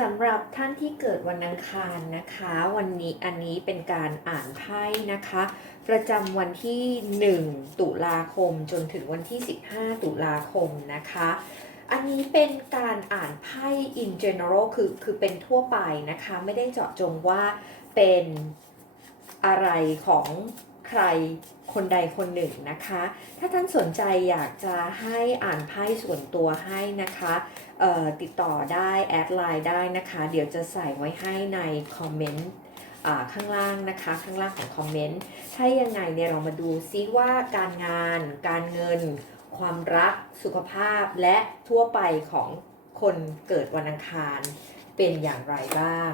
สำหรับท่านที่เกิดวันอังคารนะคะ วันนี้อันนี้เป็นการอ่านไพ่นะคะ ประจำวันที่ 1 ตุลาคมจนถึงวันที่ 15 ตุลาคมนะคะ อันนี้เป็นการอ่านไพ่ in general คือคือเป็นทั่วไปนะคะ ไม่ได้เจาะจงว่าเป็นอะไรของ ใครคนใดคนหนึ่งนะคะ ถ้าท่านสนใจอยากจะให้อ่านไพ่ส่วนตัวให้นะคะเอ่อติดต่อได้แอดไลน์ได้นะคะ เดี๋ยวจะใส่ไว้ให้ในคอมเมนต์อ่าข้างล่างนะคะ ข้างล่างของคอมเมนต์ถ้ายังไงเนี่ยเรามาดูซิว่าการงาน การเงิน ความรัก สุขภาพและทั่วไปของคนเกิดวันอังคารเป็นอย่างไรบ้าง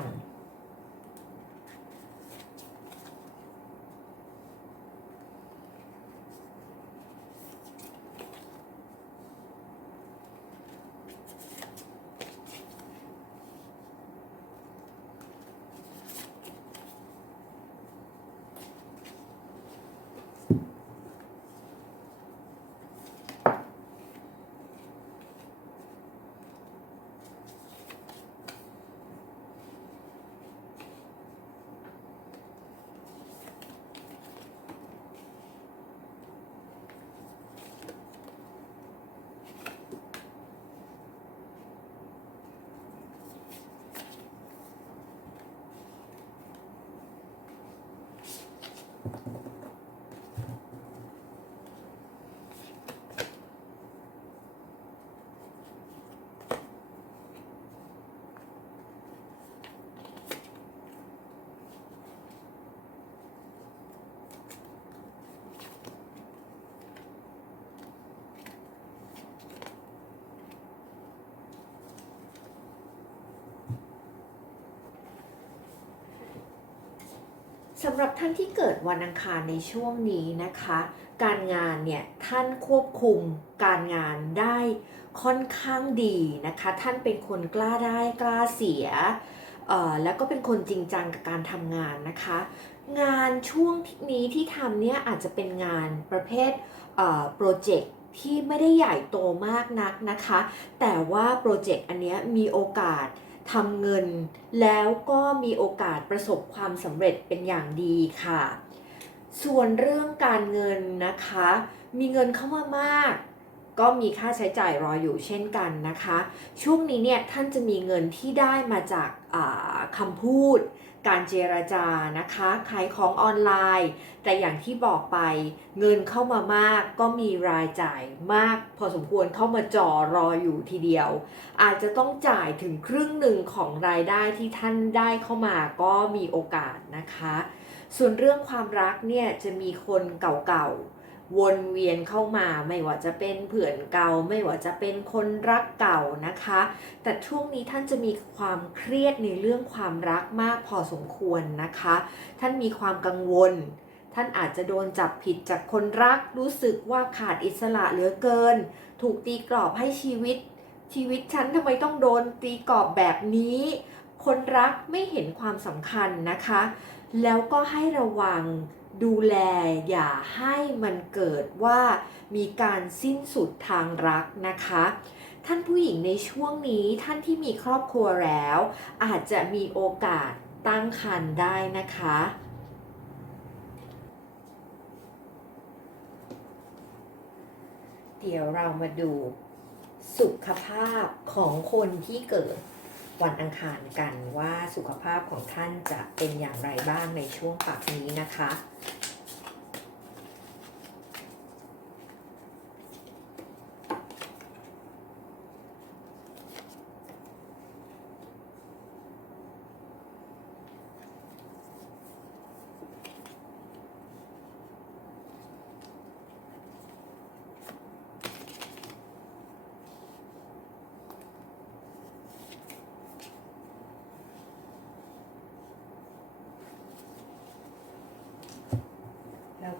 สำหรับท่านที่เกิดวันอังคารในช่วงนี้นะคะ การงานเนี่ยท่านควบคุมการงานได้ค่อนข้างดีนะคะ ท่านเป็นคนกล้าได้กล้าเสียแล้วก็เป็นคนจริงจังกับการทำงานนะคะ งานช่วงนี้ที่ทำเนี่ยอาจจะเป็นงานประเภทโปรเจกต์ที่ไม่ได้ใหญ่โตมากนักนะคะ แต่ว่าโปรเจกต์อันเนี้ยมีโอกาส ทำเงิน แล้วก็มีโอกาสประสบความสำเร็จเป็นอย่างดีค่ะ ส่วนเรื่องการเงินนะคะ มีเงินเข้ามามากก็มีค่าใช้จ่ายรออยู่เช่นกันนะคะ ช่วงนี้เนี่ยท่านจะมีเงินที่ได้มาจากคำพูด การเจรจานะคะขายของออนไลน์ แต่อย่างที่บอกไปเงินเข้ามามากก็มีรายจ่ายมาก พอสมควรเข้ามาจ่อรออยู่ทีเดียว อาจจะต้องจ่ายถึงครึ่งหนึ่งของรายได้ที่ท่านได้เข้ามาก็มีโอกาสนะคะ ส่วนเรื่องความรักเนี่ยจะมีคนเก่าๆ วนเวียนเข้ามาไม่ว่าจะเป็นเพื่อนเก่า ไม่ว่าจะเป็นคนรักเก่านะคะ แต่ช่วงนี้ท่านจะมีความเครียดในเรื่องความรักมากพอสมควรนะคะ ท่านมีความกังวล ท่านอาจจะโดนจับผิดจากคนรักรู้สึกว่าขาดอิสระเหลือเกิน ถูกตีกรอบให้ชีวิต ชีวิตฉันทำไมต้องโดนตีกรอบแบบนี้ คนรักไม่เห็นความสำคัญนะคะ แล้วก็ให้ระวัง ดูแลอย่าให้มันเกิดว่ามีการสิ้นสุดทางรักนะคะ ท่านผู้หญิงในช่วงนี้ท่านที่มีครอบครัวแล้ว อาจจะมีโอกาสตั้งครรภ์ได้นะคะเดี๋ยวเรามาดูสุขภาพของคนที่เกิด วันอังคารกันว่าสุขภาพของท่านจะเป็นอย่างไรบ้างในช่วงปักนี้นะคะ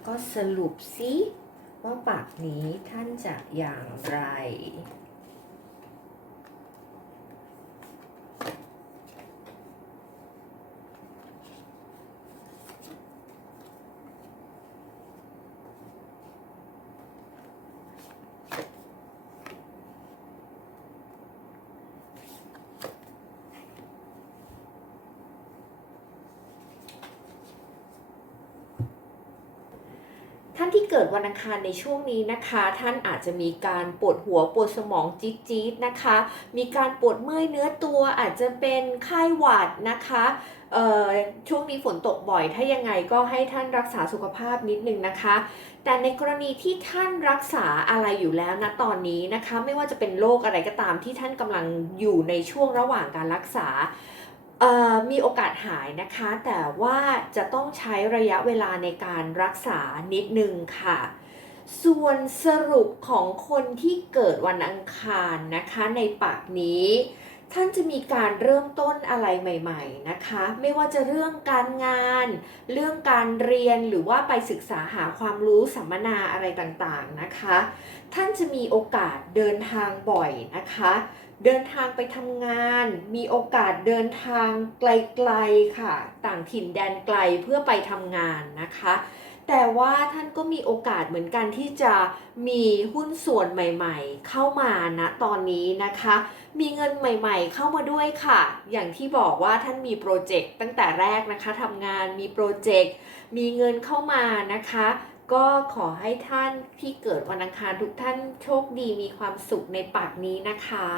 ก็สรุปซิว่าปากนี้ท่านจะอย่างไร ที่เกิดวันอังคารในช่วงนี้นะคะ ท่านอาจจะมีการปวดหัวปวดสมองจี๊ดจี๊ดๆนะคะ มีการปวดเมื่อยเนื้อตัวอาจจะเป็นไข้หวัดนะคะช่วงนี้ฝนตกบ่อย ถ้ายังไงก็ให้ท่านรักษาสุขภาพนิดนึงนะคะ แต่ในกรณีที่ท่านรักษาอะไรอยู่แล้วนะตอนนี้นะคะ ไม่ว่าจะเป็นโรคอะไรก็ตามที่ท่านกำลังอยู่ในช่วงระหว่างการรักษา มีโอกาสหายนะคะ แต่ว่าจะต้องใช้ระยะเวลาในการรักษานิดนึงค่ะ ส่วนสรุปของคนที่เกิดวันอังคารนะคะในปากนี้ ท่านจะมีการเริ่มต้นอะไรใหม่ ๆนะคะ ไม่ว่าจะเรื่องการงาน เรื่องการเรียนหรือว่าไปศึกษาหาความรู้สัมมนาอะไรต่างๆนะคะ ท่านจะมีโอกาสเดินทางบ่อยนะคะ เดินทางไปทำงาน มีโอกาสเดินทางไกลๆค่ะ ต่างถิ่นแดนไกลเพื่อไปทำงานนะคะ แต่ว่าท่านก็มีโอกาสเหมือนกันที่จะมีหุ้นส่วนใหม่ๆ เข้ามาณตอนนี้นะคะ มีเงินใหม่ๆ เข้ามาด้วยค่ะ อย่างที่บอกว่าท่านมีโปรเจกต์ตั้งแต่แรกนะคะทำงานมีโปรเจกต์มีเงินเข้ามานะคะ ก็ขอให้ท่านที่เกิดวันอังคารทุกท่านโชคดีมีความสุขในปากนี้นะคะ